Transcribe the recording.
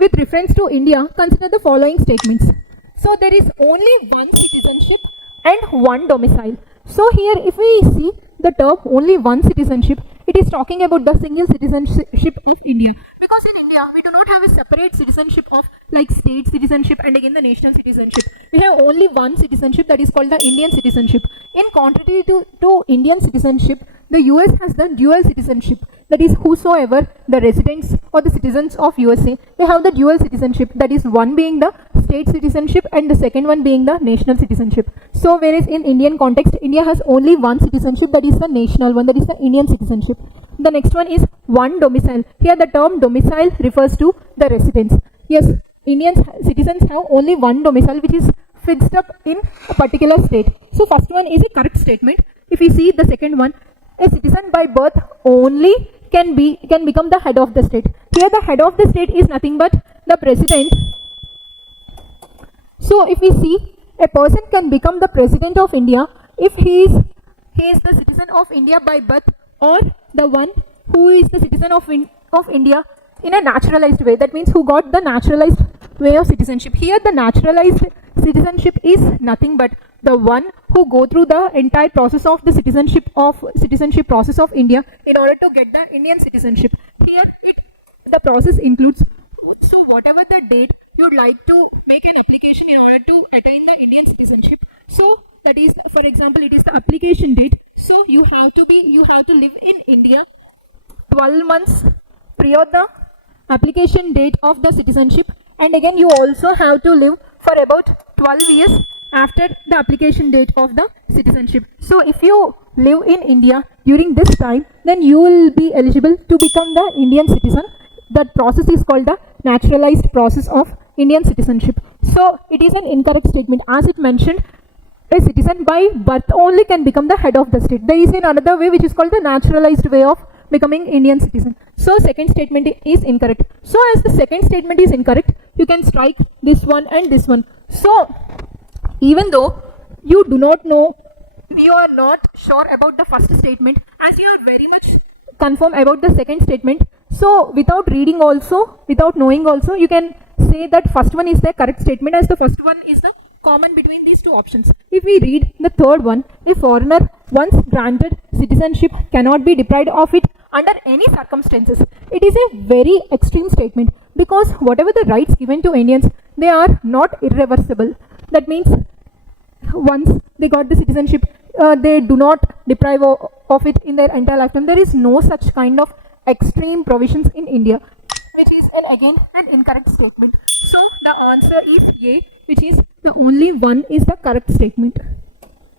with reference to India, consider the following statements. So there is only one citizenship and one domicile. So here if we see the term only one citizenship, it is talking about the single citizenship of India. Because in India, we do not have a separate citizenship of like state citizenship and again the national citizenship. We have only one citizenship, that is called the Indian citizenship. In contrary to Indian citizenship, the US has the dual citizenship. That is, whosoever the residents or the citizens of USA, they have the dual citizenship. That is, one being the state citizenship and the second one being the national citizenship. So whereas in Indian context, India has only one citizenship, that is the national one, that is the Indian citizenship. The next one is one domicile. Here the term domicile refers to the residence. Yes, Indian citizens have only one domicile which is fixed up in a particular state. So first one is a correct statement. If we see the second one, a citizen by birth only can become the head of the state. Here the head of the state is nothing but the president. So if we see, a person can become the president of India if he is the citizen of India by birth, or the one who is the citizen of India in a naturalized way. That means who got the naturalized way of citizenship. Here the naturalized citizenship is nothing but the one who go through the entire process of the citizenship process of India in order to get the Indian citizenship. Here the process includes, so whatever the date you'd like to make an application in order to attain the Indian citizenship. So that is, for example, it is the application date. So you have to live in India 12 months prior the application date of the citizenship, and again you also have to live for about 12 years after the application date of the citizenship. So if you live in India during this time, then you will be eligible to become the Indian citizen. That process is called the naturalized process of Indian citizenship. So it is an incorrect statement. As it mentioned, a citizen by birth only can become the head of the state. There is another way which is called the naturalized way of becoming Indian citizen. So second statement is incorrect. So as the second statement is incorrect, you can strike this one and this one. So even though you do not know, you are not sure about the first statement, as you are very much confirm about the second statement, so without reading also, without knowing also, you can say that first one is the correct statement, as the first one is the common between these two options. If we read the third one, a foreigner once granted citizenship cannot be deprived of it under any circumstances. It is a very extreme statement, because whatever the rights given to Indians, they are not irreversible. That means once they got the citizenship, they do not deprive of it in their entire lifetime. There is no such kind of extreme provisions in India, which is again an incorrect statement. So the answer is A, which is the only one is the correct statement.